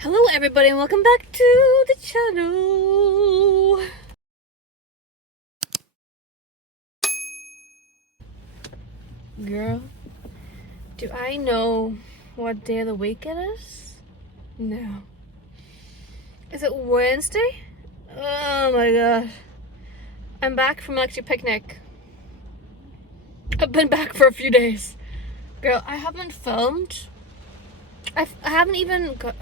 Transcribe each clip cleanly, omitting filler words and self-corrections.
Hello everybody and welcome back to the channel. Girl, do I know what day of the week it is? No. Is it Wednesday? Oh my god. I'm back from lecture picnic. I've been back for a few days. Girl, I haven't filmed. I haven't even got...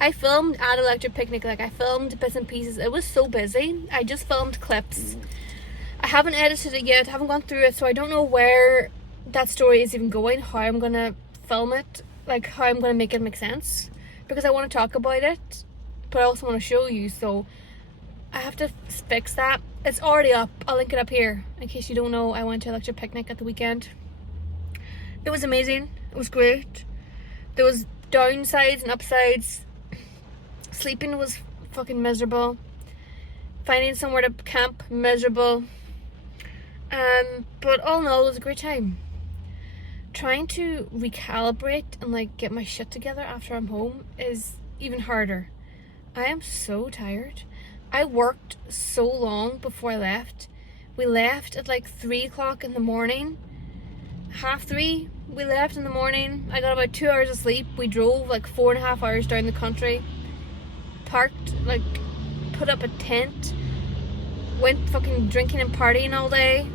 I filmed at Electric Picnic, like I filmed bits and pieces. It was so busy. I just filmed clips. I haven't edited it yet, haven't gone through it, so I don't know where that story is even going, how I'm gonna film it, like how I'm gonna make it make sense. Because I want to talk about it, but I also want to show you, so I have to fix that. It's already up. I'll link it up here. In case you don't know, I went to Electric Picnic at the weekend. It was amazing. It was great. There was downsides and upsides. Sleeping was fucking miserable. Finding somewhere to camp, miserable. But all in all, it was a great time. Trying to recalibrate and like get my shit together after I'm home is even harder. I am so tired. I worked so long before I left. We left at like 3 o'clock in the morning. 3:30, we left in the morning. I got about 2 hours of sleep. We drove like 4.5 hours down the country. Parked, like, put up a tent. Went fucking drinking and partying all day.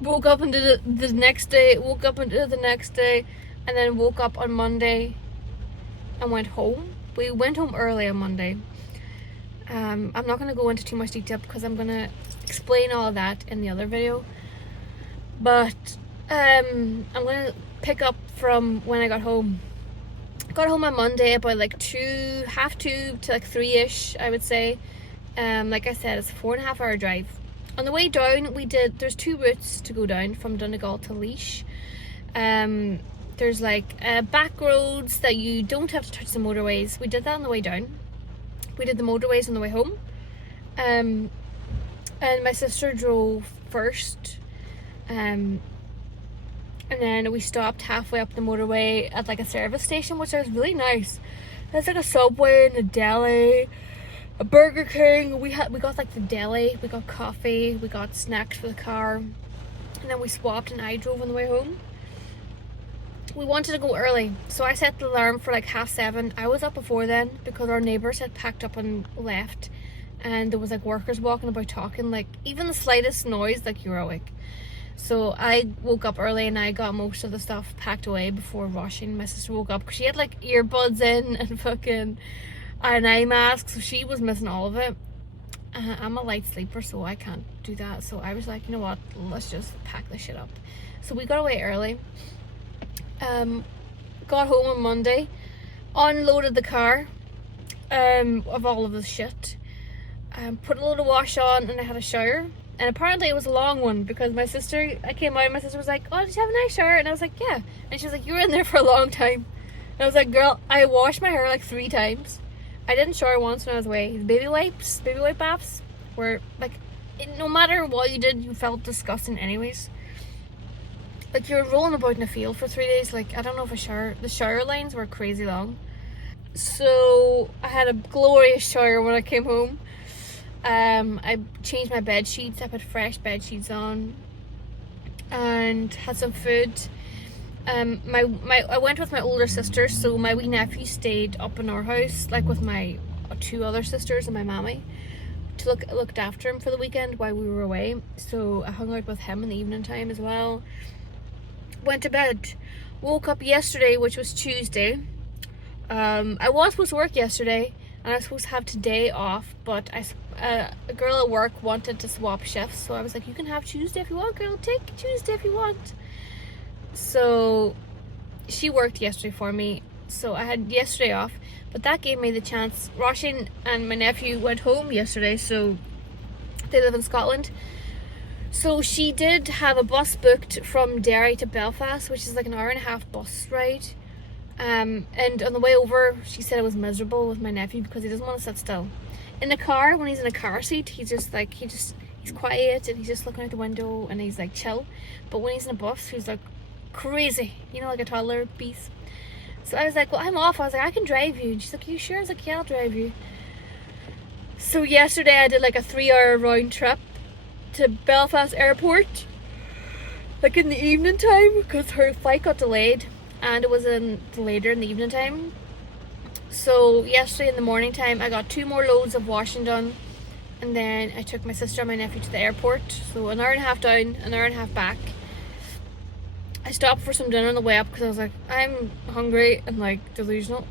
Woke up into the next day. Woke up into the next day. And then woke up on Monday and went home. We went home early on Monday. I'm not going to go into too much detail because I'm going to explain all of that in the other video. But I'm going to pick up from when I got home. Got home on Monday about like 2:30 to like 3-ish, I would say. Like I said, it's a 4.5 hour drive. On the way down, there's 2 routes to go down from Donegal to Laois. There's like back roads that you don't have to touch the motorways. We did that on the way down. We did the motorways on the way home. And my sister drove first. And then we stopped halfway up the motorway at like a service station, which was really nice. There's like a Subway and a deli, a Burger King. We got like the deli, we got coffee, we got snacks for the car, and then we swapped and I drove on the way home. We wanted to go early, so I set the alarm for like 7:30. I was up before then because our neighbours had packed up and left, and there was like workers walking about talking, like even the slightest noise, like you're awake. So I woke up early and I got most of the stuff packed away before rushing. My sister woke up because she had like earbuds in and fucking an eye mask, so she was missing all of it. I'm a light sleeper, so I can't do that. So I was like, you know what, let's just pack this shit up. So we got away early. Got home on Monday, unloaded the car of all of the shit, put a load of wash on, and I had a shower. And apparently it was a long one because I came out and my sister was like, oh, did you have a nice shower? And I was like, yeah. And she was like, you were in there for a long time. And I was like, girl, I washed my hair like 3 times. I didn't shower once when I was away. Baby wipe baths were like, no matter what you did, you felt disgusting anyways. Like you were rolling about in a field for 3 days. Like, I don't know if the shower lines were crazy long. So I had a glorious shower when I came home. I changed my bed sheets. I put fresh bed sheets on and had some food. I went with my older sister, so my wee nephew stayed up in our house, like with my 2 other sisters and my mammy, to looked after him for the weekend while we were away. So I hung out with him in the evening time as well. Went to bed. Woke up yesterday, which was Tuesday. I was supposed to work yesterday and I was supposed to have today off, but a girl at work wanted to swap shifts, so I was like, you can have Tuesday if you want, girl, take Tuesday if you want. So she worked yesterday for me, so I had yesterday off, but that gave me the chance. Roisin and my nephew went home yesterday, so they live in Scotland, so she did have a bus booked from Derry to Belfast, which is like an 1.5-hour bus ride. And on the way over, she said it was miserable with my nephew because he doesn't want to sit still. In the car, when he's in a car seat, he's quiet and he's just looking out the window and he's like chill. But when he's in a bus, he's like crazy, you know, like a toddler beast. So I was like, well, I'm off. I was like, I can drive you. And she's like, are you sure? I was like, yeah, I'll drive you. So yesterday I did like a 3-hour round trip to Belfast Airport, like in the evening time, because her flight got delayed and it was later in the evening time. So yesterday in the morning time I got 2 more loads of washing done, and then I took my sister and my nephew to the airport. So an hour and a half down, an hour and a half back. I stopped for some dinner on the way up because I was like, I'm hungry and like delusional.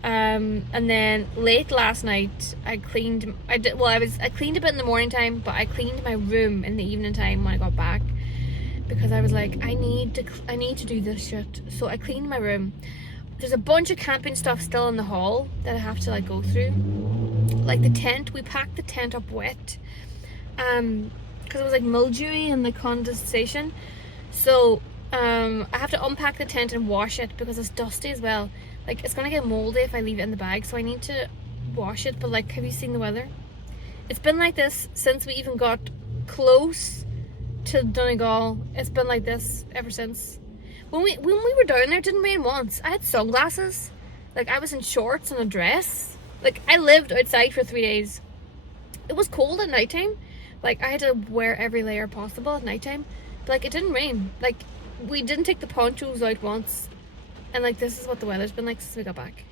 And then late last night I cleaned a bit in the morning time, but I cleaned my room in the evening time when I got back, because I was like, I need to do this shit. So I cleaned my room. There's a bunch of camping stuff still in the hall that I have to like go through. Like the tent, we packed the tent up wet, because it was like mildewy and the condensation. So I have to unpack the tent and wash it because it's dusty as well. Like, it's gonna get moldy if I leave it in the bag, so I need to wash it. But like, have you seen the weather? It's been like this since we even got close to Donegal. It's been like this ever since. When we were down there, it didn't rain once. I had sunglasses. Like, I was in shorts and a dress. Like, I lived outside for 3 days. It was cold at nighttime. Like, I had to wear every layer possible at nighttime. But like, it didn't rain. Like, we didn't take the ponchos out once. And like, this is what the weather's been like since we got back.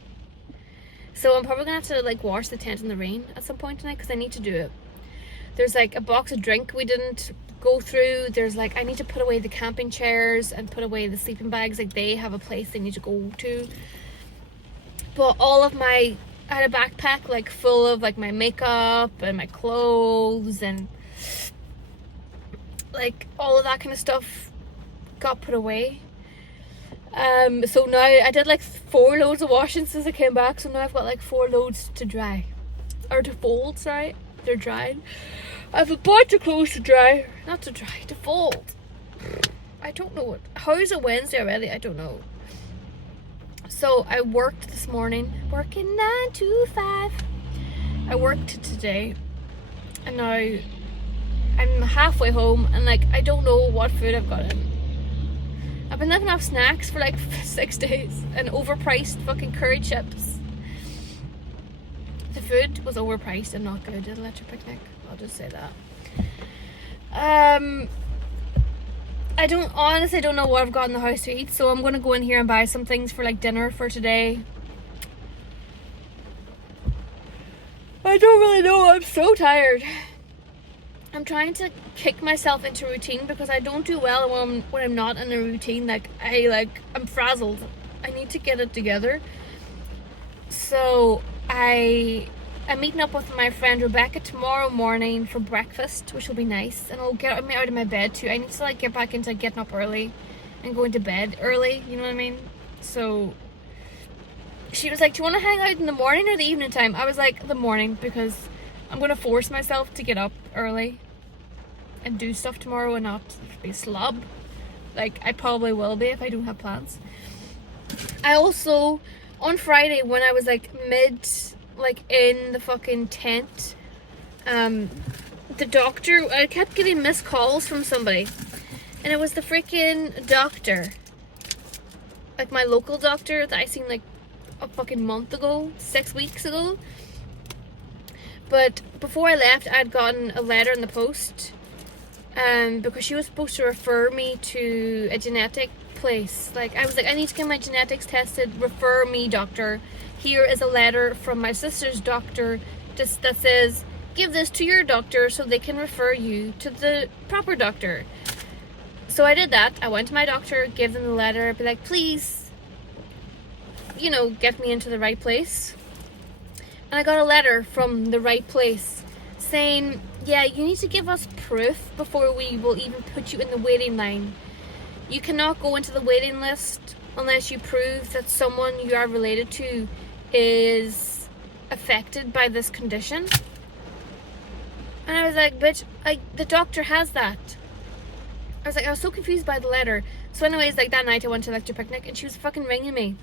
So I'm probably gonna have to like wash the tent in the rain at some point tonight, because I need to do it. There's like a box of drink we didn't go through. There's like, I need to put away the camping chairs and put away the sleeping bags. Like, they have a place they need to go to. But I had a backpack like full of like my makeup and my clothes and like all of that kind of stuff got put away. So now I did like 4 loads of washing since I came back, so now I've got like 4 loads to dry, or to fold. Sorry, they're dried. I have a bunch of clothes to dry, not to dry, to fold. I don't know what. How is it Wednesday already? I don't know. So I worked this morning, working 9 to 5. I worked today, and now I'm halfway home, and like, I don't know what food I've got in. I've been living off snacks for like 6 days and overpriced fucking curry chips. The food was overpriced and not good at Electric Picnic. I'll just say that. I honestly don't know what I've got in the house to eat, so I'm gonna go in here and buy some things for like dinner for today. I don't really know. I'm so tired. I'm trying to kick myself into routine because I don't do well when I'm not in a routine. Like, I'm frazzled. I need to get it together. So I'm meeting up with my friend Rebecca tomorrow morning for breakfast, which will be nice, and it'll get me out of my bed too. I need to like get back into getting up early and going to bed early, you know what I mean? So she was like, do you want to hang out in the morning or the evening time? I was like, the morning, because I'm going to force myself to get up early and do stuff tomorrow and not be a slob. Like, I probably will be if I don't have plans. I also, on Friday, when I was like in the fucking tent, the doctor, I kept getting missed calls from somebody, and it was the freaking doctor, like my local doctor that I seen like a fucking month ago, 6 weeks ago. But before I left, I'd gotten a letter in the post, because she was supposed to refer me to a genetic place. Like, I was like, I need to get my genetics tested, refer me, doctor. Here is a letter from my sister's doctor that says, give this to your doctor so they can refer you to the proper doctor. So I did that. I went to my doctor, gave them the letter, be like, please, you know, get me into the right place. And I got a letter from the right place saying, yeah, you need to give us proof before we will even put you in the waiting line. You cannot go into the waiting list unless you prove that someone you are related to is affected by this condition. And I was like, bitch, the doctor has that. I was so confused by the letter. So anyways, like that night I went to Electric Picnic and she was fucking ringing me.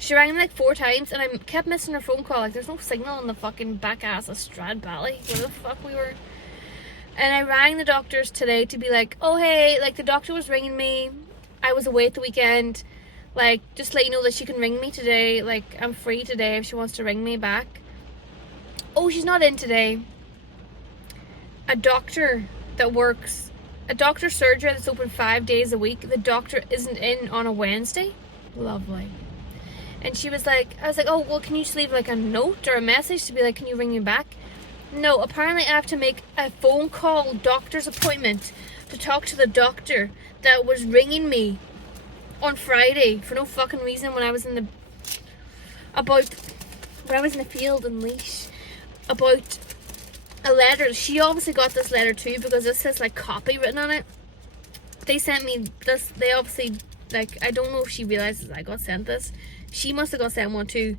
She rang me like 4 times and I kept missing her phone call. Like, there's no signal in the fucking back ass of Strad Valley, where the fuck we were. And I rang the doctors today to be like, oh hey, like the doctor was ringing me. I was away at the weekend. like, just let you know that she can ring me today. Like, I'm free today if she wants to ring me back. Oh, she's not in today. A doctor surgery that's open 5 days a week. The doctor isn't in on a Wednesday. Lovely. And she was like, I was like, oh, well, can you just leave like a note or a message to be like, can you ring me back? No, apparently I have to make a phone call doctor's appointment to talk to the doctor that was ringing me on Friday for no fucking reason when I was in the field in Leash about a letter. She obviously got this letter too because this says like copy written on it. They sent me this. They obviously, like, I don't know if she realizes I got sent this. She must have got sent one too.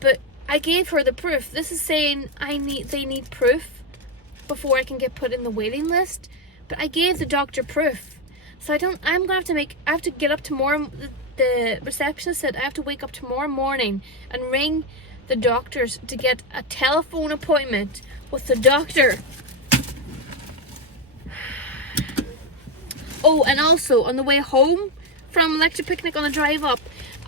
But I gave her the proof. This is saying they need proof before I can get put in the waiting list. But I gave the doctor proof. So I have to get up tomorrow. The receptionist said I have to wake up tomorrow morning and ring the doctors to get a telephone appointment with the doctor. Oh, and also on the way home from Electric Picnic on the drive up,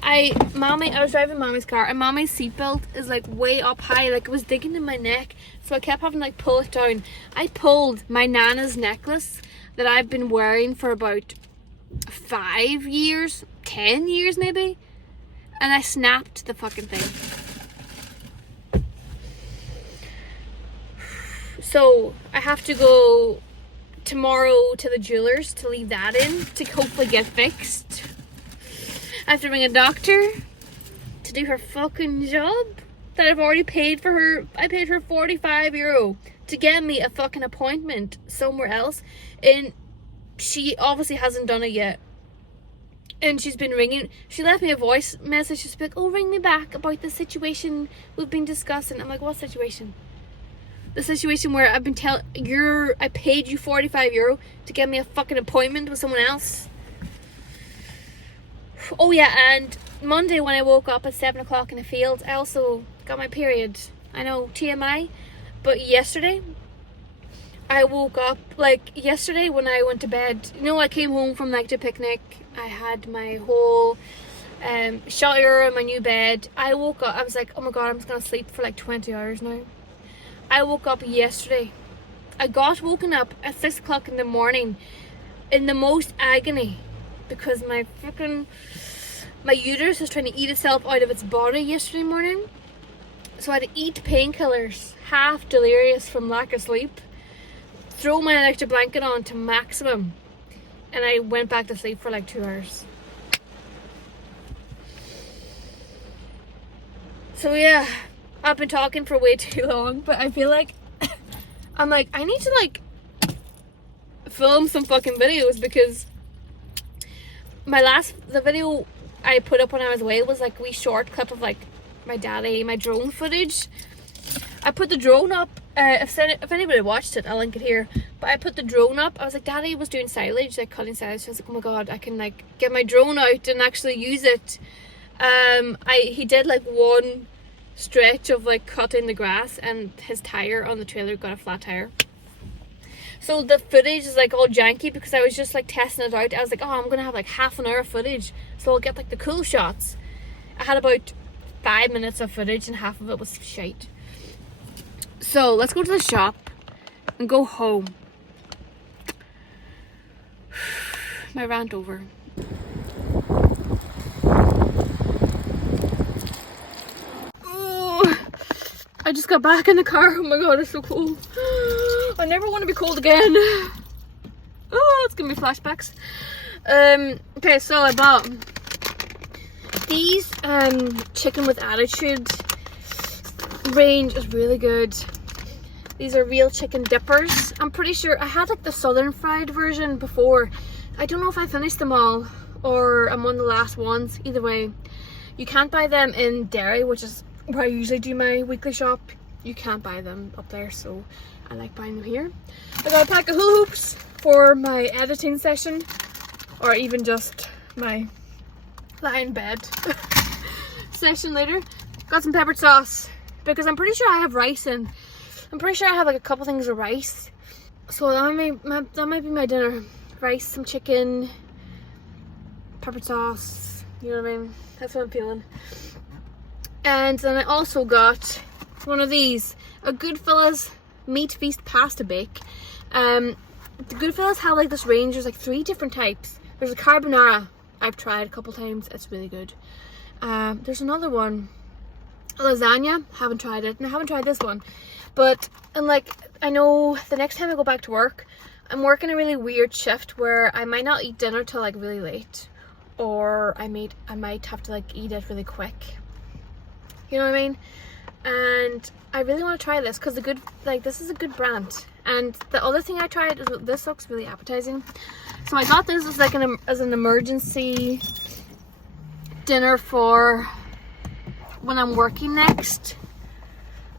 I was driving Mommy's car, and Mommy's seatbelt is like way up high, like it was digging in my neck, so I kept having to like pull it down. I pulled my Nana's necklace that I've been wearing for about 5 years, 10 years maybe, and I snapped the fucking thing. So I have to go tomorrow to the jewelers to leave that in to hopefully get fixed. I have to ring a doctor to do her fucking job that I've already paid for her. I paid her €45 to get me a fucking appointment somewhere else, and she obviously hasn't done it yet. And she's been ringing. She left me a voice message. She's like, oh, ring me back about the situation we've been discussing. I'm like, what situation? The situation where I've been I paid you €45 to get me a fucking appointment with someone else. Oh yeah, and Monday when I woke up at 7 o'clock in the field, I also got my period. I know, TMI. But yesterday, I woke up, like yesterday when I went to bed, I came home from like the picnic. I had my whole shower and my new bed. I woke up, I was like, oh my god, I'm just gonna sleep for like 20 hours now. I woke up yesterday. I got woken up at 6 o'clock in the morning in the most agony because my uterus was trying to eat itself out of its body yesterday morning. So I had to eat painkillers, half delirious from lack of sleep, throw my electric blanket on to maximum, and I went back to sleep for like 2 hours. So yeah, I've been talking for way too long, but I feel like I'm like, I need to like film some fucking videos because the video I put up when I was away was like a wee short clip of like my drone footage. I put the drone up, if anybody watched it, I'll link it here, but I put the drone up. I was like, Daddy was doing silage, like cutting silage. I was like, oh my god, I can like get my drone out and actually use it. He did like one stretch of like cutting the grass, and his tire on the trailer got a flat tire. So the footage is like all janky because I was just like testing it out. I was like, oh, I'm gonna have like half an hour of footage, so I'll get like the cool shots. I had about 5 minutes of footage and half of it was shite. So let's go to the shop and go home. My rant over. Oh, I just got back in the car. Oh my god, it's so cold. I never want to be cold again. Oh, it's gonna be flashbacks. Okay, so I bought these chicken with attitude range is really good. These are real chicken dippers. I'm pretty sure I had like the southern fried version before. I don't know if I finished them all or I'm on the last ones. Either way, you can't buy them in Derry, which is where I usually do my weekly shop. You can't buy them up there, so I like buying them here. I got a pack of hula hoops for my editing session, or even just my lie in bed session later. Got some peppered sauce because I'm pretty sure I have rice in. I'm pretty sure I have like a couple things of rice, so that might be my dinner. Rice, some chicken, peppered sauce, You know what I mean? That's what I'm feeling. And then I also got one of these, a Goodfellas Meat Feast Pasta Bake. The Goodfellas have like this range. There's like 3 different types. There's a carbonara. I've tried a couple times. It's really good. There's another one, a lasagna. Haven't tried it, and I haven't tried this one. But, and like, I know the next time I go back to work, I'm working a really weird shift where I might not eat dinner till like really late, or I might have to like eat it really quick. You know what I mean? And I really want to try this because this is a good brand. And the other thing I tried is, this looks really appetizing. So I got this as like as an emergency dinner for when I'm working next.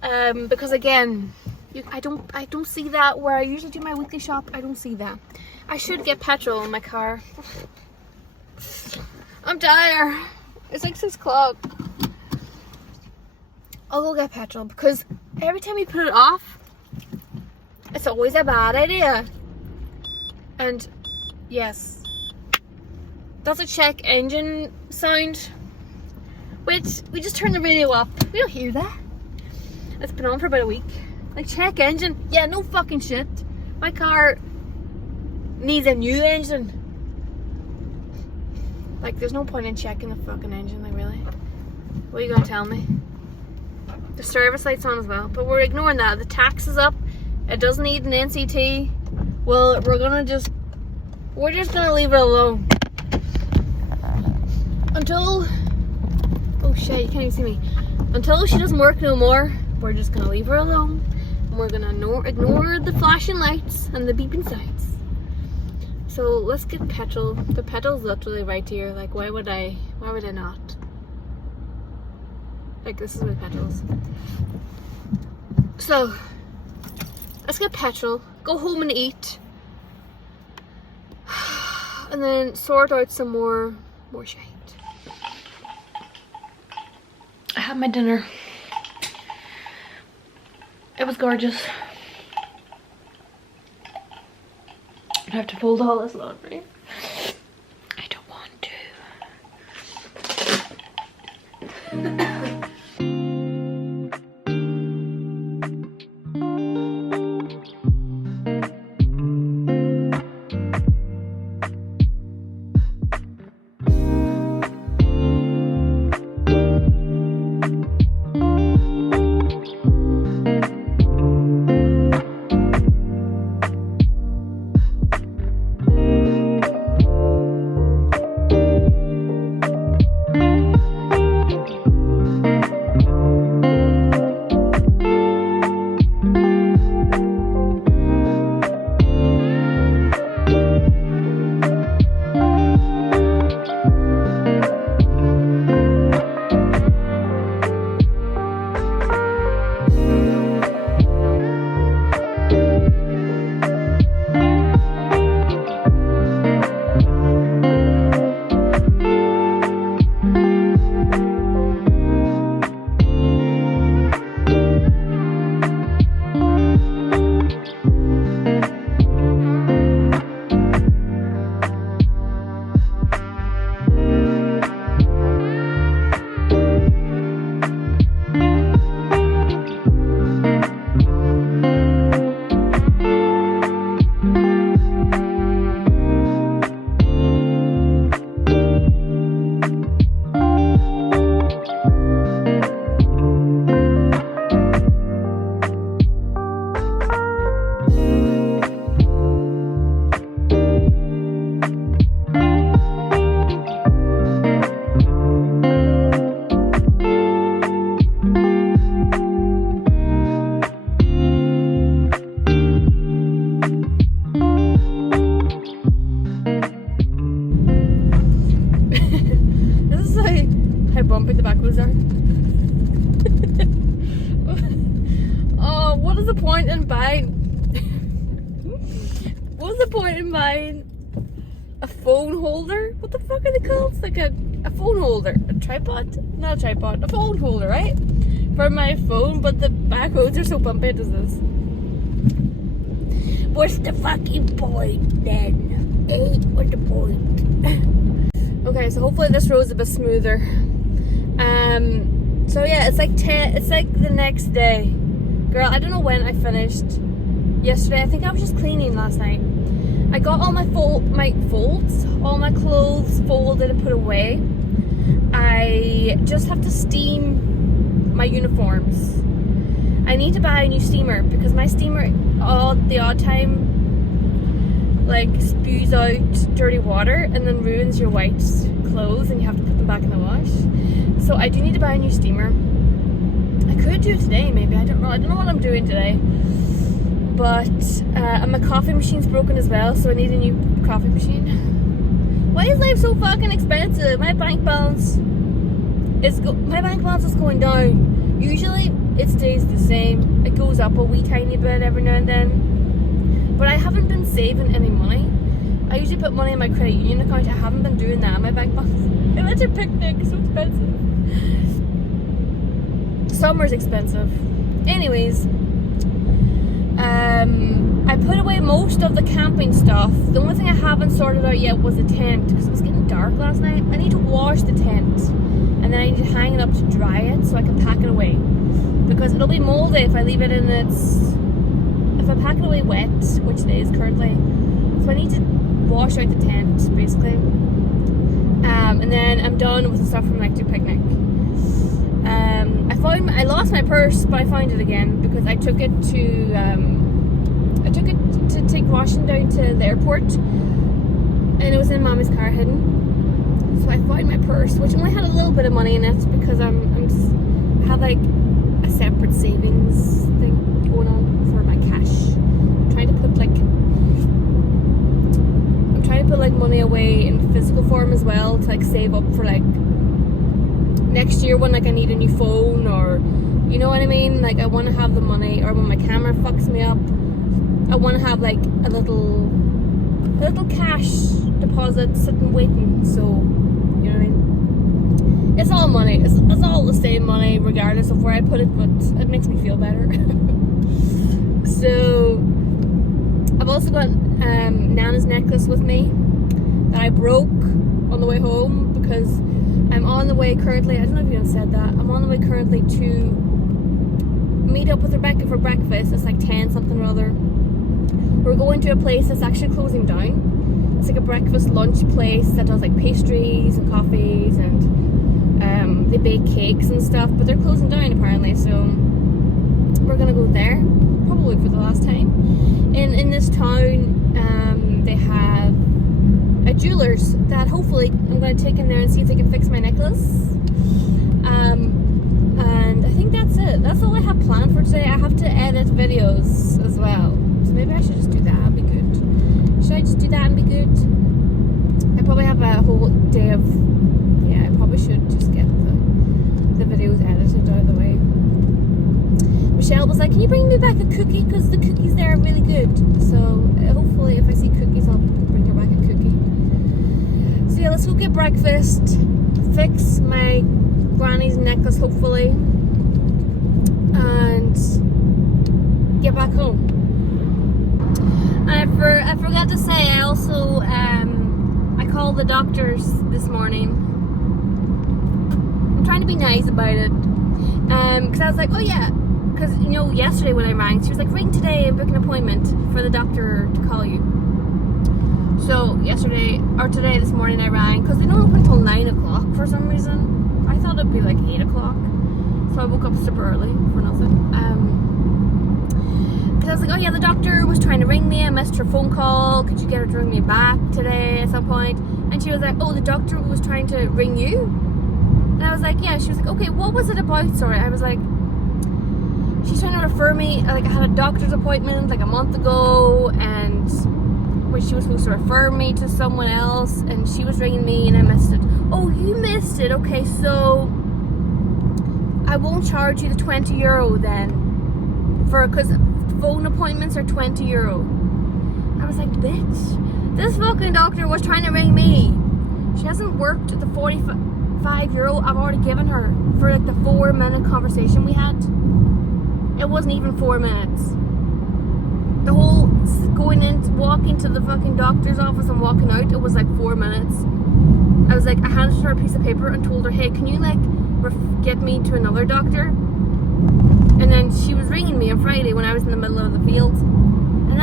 Because again, I don't see that where I usually do my weekly shop. I don't see that. I should get petrol in my car. I'm tired. It's like 6 o'clock. I'll go get petrol because every time you put it off, it's always a bad idea. And yes, that's a check engine sound, which we just turned the radio up. We don't hear that. It's been on for about a week. Like, check engine. Yeah, no fucking shit. My car needs a new engine. Like, there's no point in checking the fucking engine, like, really. What are you gonna tell me? The service light's on as well, but we're ignoring that. The tax is up. It doesn't need an NCT. Well, we're just gonna leave it alone. Until, oh shit, you can't even see me. Until she doesn't work no more, we're just gonna leave her alone. And we're gonna ignore the flashing lights and the beeping signs. So let's get petrol. The petrol's literally right here. Like, why would I not? Like, this is where the petrol is. So, let's get petrol, go home and eat, and then sort out some more shit. I had my dinner. It was gorgeous. I have to fold all this laundry. I don't want to. bumpy the back wheels are. Oh, what is the point in buying? What's the point in buying a phone holder? What the fuck are they called? It's like a phone holder, a tripod? Not a tripod, a phone holder, right? For my phone, but the back roads are so bumpy. Does this? What's the fucking point then? What's the point? Okay, so hopefully this road's a bit smoother. So yeah, it's like the next day. Girl, I don't know when I finished yesterday. I think I was just cleaning last night. I got all my folds, all my clothes folded and put away. I just have to steam my uniforms. I need to buy a new steamer because my steamer, the odd time, like spews out dirty water and then ruins your white clothes and you have to put them back in the wash. So I do need to buy a new steamer. I could do it today maybe, I don't know what I'm doing today. But my coffee machine's broken as well, so I need a new coffee machine. Why is life so fucking expensive? My bank balance is going down. Usually it stays the same. It goes up a wee tiny bit every now and then. But I haven't been saving any money. I usually put money in my credit union account. I haven't been doing that. My bank balance. I went to a picnic. It's so expensive. Summer's expensive. Anyways, I put away most of the camping stuff. The only thing I haven't sorted out yet was the tent because it was getting dark last night. I need to wash the tent and then I need to hang it up to dry it so I can pack it away because it'll be moldy if I leave it in if I pack it away wet, which it is currently. So I need to wash out the tent basically, and then I'm done with the stuff from like the picnic. I lost my purse, but I found it again because I took it to take Washington down to the airport, and it was in Mommy's car hidden. So I found my purse, which only had a little bit of money in it because I have like a separate savings thing going on for my cash. I'm trying to put like money away in physical form as well to like save up for like next year when like I need a new phone, or you know what I mean, like I want to have the money, or when my camera fucks me up I want to have like a little cash deposit sitting waiting. So you know what I mean, it's all money, it's all the same money regardless of where I put it, but it makes me feel better. So I've also got Nana's necklace with me that I broke on the way home because I'm on the way currently, I don't know if you have said that, I'm on the way currently to meet up with Rebecca for breakfast. It's like 10 something or other. We're going to a place that's actually closing down. It's like a breakfast lunch place that does like pastries and coffees and they bake cakes and stuff, but they're closing down apparently, so we're gonna go there probably for the last time. In this town they have a jeweler's that hopefully I'm going to take in there and see if they can fix my necklace. And I think that's it. That's all I have planned for today. I have to edit videos as well, so maybe I should just do that. That'd be good. Should I just do that and be good? I probably have a whole day of, yeah, I probably should just get the videos edited out of the way. Michelle was like, can you bring me back a cookie, because the cookies there are really good. So hopefully if I see cookies I'll bring her back a cookie. So yeah, let's go get breakfast, fix my granny's necklace hopefully, and get back home. And I forgot to say, I also I called the doctors this morning. I'm trying to be nice about it, because I was like, oh yeah, because you know yesterday when I rang, she was like, ring today and book an appointment for the doctor to call you. So today this morning I rang, because they don't open until 9 o'clock for some reason. I thought it'd be like 8 o'clock, so I woke up super early for nothing. Because I was like, oh yeah, the doctor was trying to ring me, I missed her phone call, could you get her to ring me back today at some point? And she was like, oh, the doctor was trying to ring you? And I was like, yeah. She was like, okay, what was it about? Sorry. I was like, she's trying to refer me, like I had a doctor's appointment like a month ago, and where she was supposed to refer me to someone else, and she was ringing me and I missed it. Oh, you missed it. Okay, so I won't charge you the €20 then, because phone appointments are €20. I was like, bitch, this fucking doctor was trying to ring me. She hasn't worked the €45 I've already given her for like the 4-minute conversation we had. It wasn't even 4 minutes. The whole walking to the fucking doctor's office and walking out, it was like 4 minutes. I was like, I handed her a piece of paper and told her, hey, can you like get me to another doctor? And then she was ringing me on Friday when I was in the middle of the field, and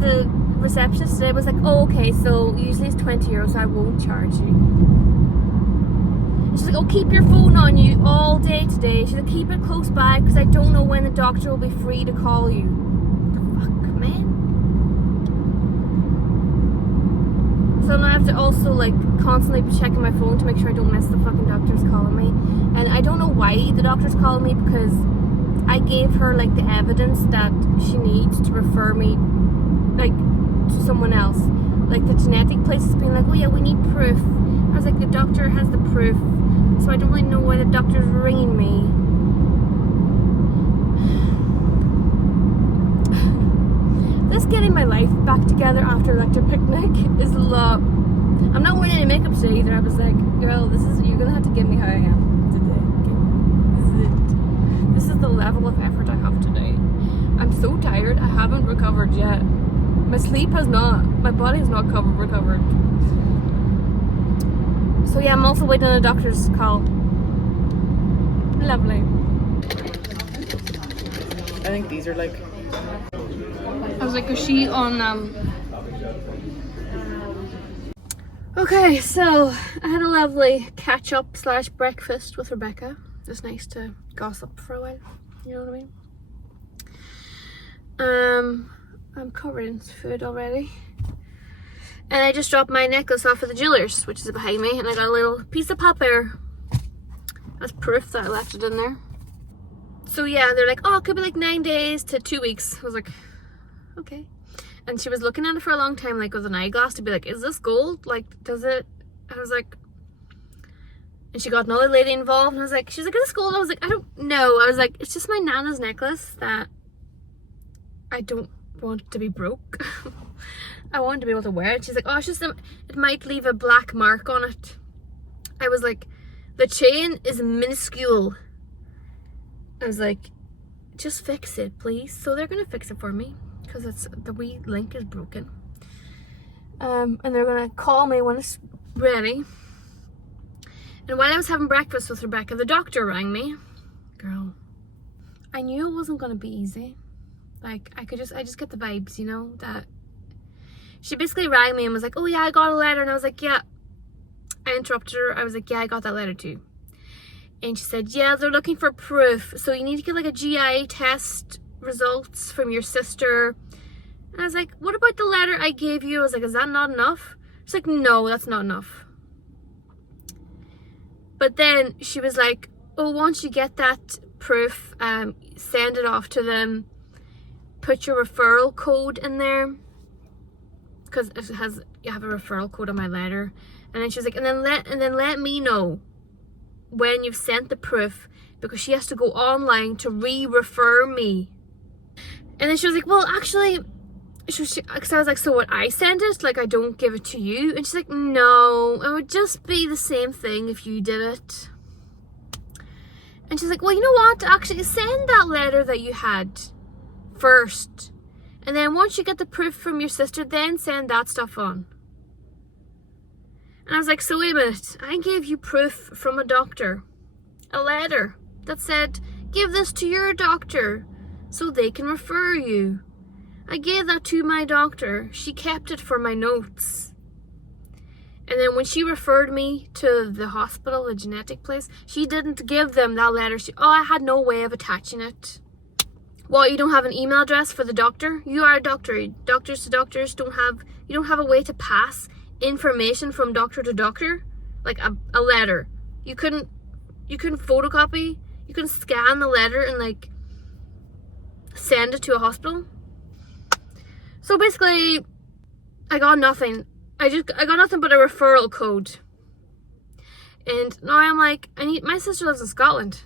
the receptionist today was like, oh, okay, so usually it's €20, so I won't charge you. And she's like, oh, keep your phone on you all day today. She's like, keep it close by because I don't know when the doctor will be free to call you. What the fuck, man? So now I have to also like constantly be checking my phone to make sure I don't miss the fucking doctors calling me. And I don't know why the doctor's calling me, because I gave her like the evidence that she needs to refer me like to someone else. Like the genetic place has been like, oh yeah, we need proof. I was like, the doctor has the proof, so I don't really know why the doctor's ringing me. This getting my life back together after electric picnic is a lot. I'm not wearing any makeup today either. I was like, girl, you're gonna have to get me how I am today. Okay? This is the level of effort I have today. I'm so tired. I haven't recovered yet. My body has not recovered. So yeah, I'm also waiting on a doctor's call. Lovely. I think these are like... I was like, is she on, Okay, so I had a lovely catch-up / breakfast with Rebecca. It's nice to gossip for a while, you know what I mean? I'm covered in food already. And I just dropped my necklace off at the jewelers, which is behind me, and I got a little piece of paper. That's proof that I left it in there. So yeah, they're like, oh, it could be like 9 days to 2 weeks. I was like, okay. And she was looking at it for a long time, like with an eyeglass, to be like, is this gold? Like, does it? I was like, and she got another lady involved, and I was like, she's like, is this gold? I was like, I don't know. I was like, it's just my Nana's necklace that I don't want to be broke. I want to be able to wear it. She's like, oh, it's just, it might leave a black mark on it. I was like, the chain is minuscule. I was like, just fix it, please. So they're gonna fix it for me, because it's the wee link is broken. And they're gonna call me when it's ready. And while I was having breakfast with Rebecca, the doctor rang me. Girl, I knew it wasn't gonna be easy. Like, I just get the vibes, you know, that she basically rang me and was like, oh yeah, I got a letter. And I was like, yeah. I interrupted her. I was like, yeah, I got that letter too. And she said, yeah, they're looking for proof. So you need to get like a GI test results from your sister. And I was like, what about the letter I gave you? I was like, is that not enough? She's like, no, that's not enough. But then she was like, oh, once you get that proof, send it off to them. Put your referral code in there, because you have a referral code on my letter. And then she was like, and then let me know when you've sent the proof, because she has to go online to re-refer me. And then she was like, well, actually, because I was like, so what, I send it? Like, I don't give it to you? And she's like, no, it would just be the same thing if you did it. And she's like, well, you know what? Actually, send that letter that you had first. And then once you get the proof from your sister, then send that stuff on. And I was like, so wait a minute. I gave you proof from a doctor. A letter that said, give this to your doctor so they can refer you. I gave that to my doctor. She kept it for my notes. And then when she referred me to the hospital, the genetic place, she didn't give them that letter. I had no way of attaching it. Well, you don't have an email address for the doctor? You are a doctor. Doctors to doctors you don't have a way to pass information from doctor to doctor? Like a letter. You couldn't photocopy, you couldn't scan the letter and like send it to a hospital? So basically, I got nothing. I got nothing but a referral code. And now I'm like, my sister lives in Scotland.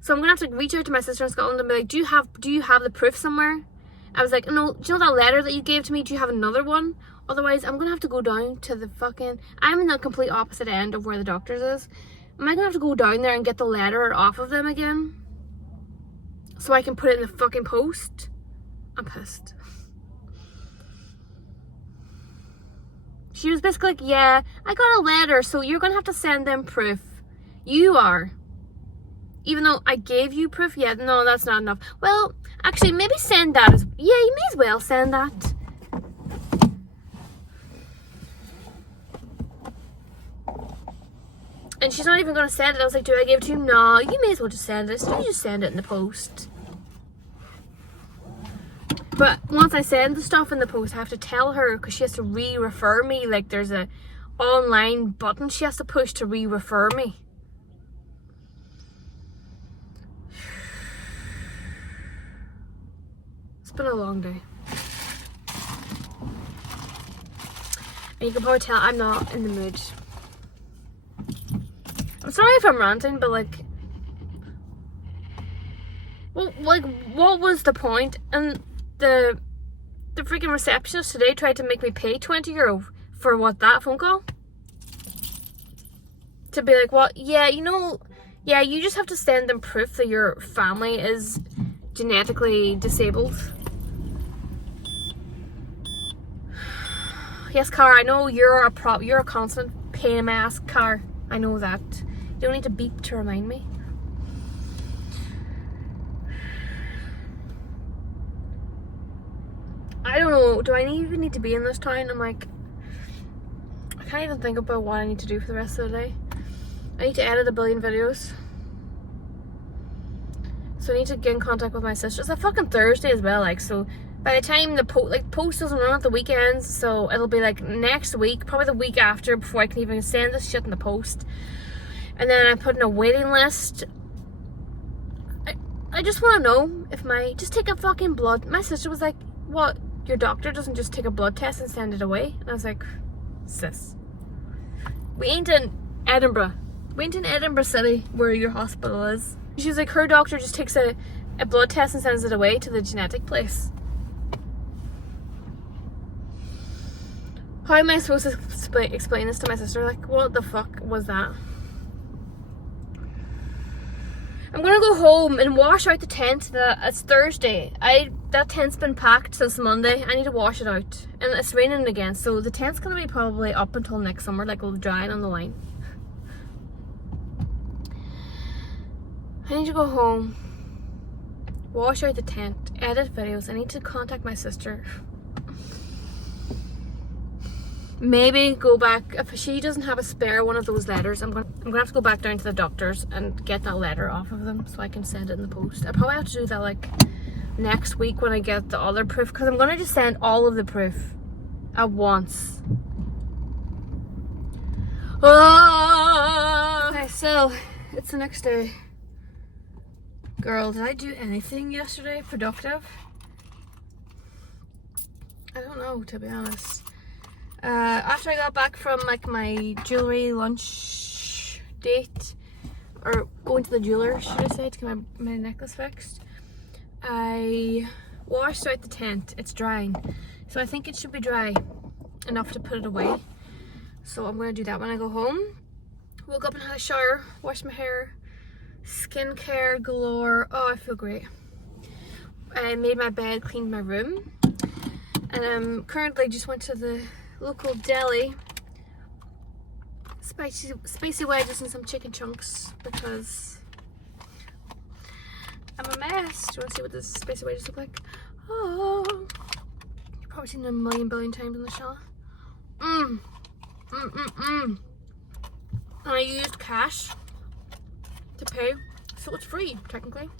So I'm gonna have to reach out to my sister in Scotland and be like, do you have the proof somewhere? I was like, no, do you know that letter that you gave to me? Do you have another one? Otherwise, I'm gonna have to go down to the I'm in the complete opposite end of where the doctor's is. Am I gonna have to go down there and get the letter off of them again? So I can put it in the fucking post? I'm pissed. She was basically like, yeah, I got a letter, so you're going to have to send them proof. You are. Even though I gave you proof, yeah, no, that's not enough. Well, actually, maybe send that. Yeah, you may as well send that. And she's not even going to send it. I was like, do I give it to you? No, you may as well just send it. So you just send it in the post. But once I send the stuff in the post, I have to tell her, because she has to re-refer me. Like, there's a online button she has to push to re-refer me. It's been a long day. And you can probably tell I'm not in the mood. I'm sorry if I'm ranting, but like, well, like, what was the point? And the freaking receptionist today tried to make me pay €20 for what, that phone call? To be like, well, yeah, you know, yeah, you just have to send them proof that your family is genetically disabled. Yes, Car, I know you're a constant pain in my ass, Car. I know that. You don't need to beep to remind me. I don't know, do I even need to be in this town? I'm like, I can't even think about what I need to do for the rest of the day. I need to edit a billion videos. So I need to get in contact with my sister. It's a fucking Thursday as well, like, so by the time the post doesn't run at the weekends, so it'll be like next week, probably the week after, before I can even send this shit in the post. And then I put in a waiting list. I just want to know if just take a fucking blood. My sister was like, what, your doctor doesn't just take a blood test and send it away? And I was like, sis, we ain't in Edinburgh. We ain't in Edinburgh City where your hospital is. She was like, her doctor just takes a blood test and sends it away to the genetic place. How am I supposed to explain this to my sister? Like, what the fuck was that? I'm gonna go home and wash out the tent. It's Thursday. That tent's been packed since Monday. I need to wash it out. And it's raining again, so the tent's gonna be probably up until next summer, like, it'll dry on the line. I need to go home, wash out the tent, edit videos. I need to contact my sister. Maybe go back, if she doesn't have a spare one of those letters, I'm gonna have to go back down to the doctors and get that letter off of them so I can send it in the post. I probably have to do that like next week when I get the other proof, because I'm gonna just send all of the proof at once. Okay, so it's the next day. Girl, did I do anything yesterday productive? I don't know, to be honest. After I got back from like my jewelry lunch date, or going to the jeweler, should I say, to get my necklace fixed, I washed out the tent. It's drying, so I think it should be dry enough to put it away. So I'm gonna do that when I go home. Woke up and had a shower, washed my hair, skincare galore. Oh, I feel great. I made my bed, cleaned my room, and currently just went to the local deli, spicy wedges and some chicken chunks, because I'm a mess. Do you want to see what the spicy wedges look like? Oh, you've probably seen them a million billion times in the shower. And I used cash to pay, so it's free technically.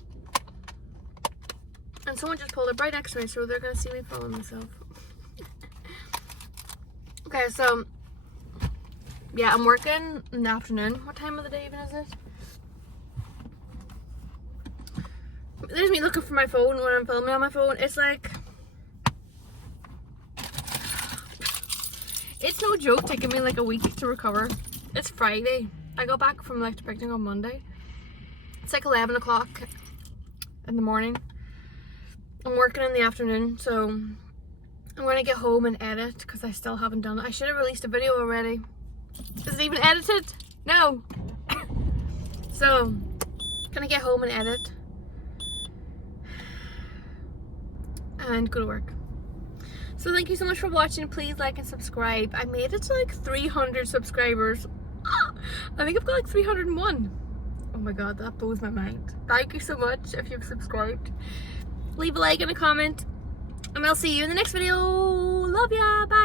And someone just pulled up right next to me, so they're gonna see me filming myself. Okay, so yeah, I'm working in the afternoon. What time of the day even is it? There's me looking for my phone when I'm filming on my phone. It's like, it's no joke taking me like a week to recover. It's Friday. I got back from like picnic on Monday. It's like 11 o'clock in the morning. I'm working in the afternoon, so I'm gonna get home and edit because I still haven't done it. I should have released a video already. Is it even edited? No. So, gonna get home and edit and go to work. So thank you so much for watching. Please like and subscribe. I made it to like 300 subscribers. I think I've got like 301. Oh my god, that blows my mind. Thank you so much if you've subscribed. Leave a like and a comment, and I'll see you in the next video. Love ya, bye.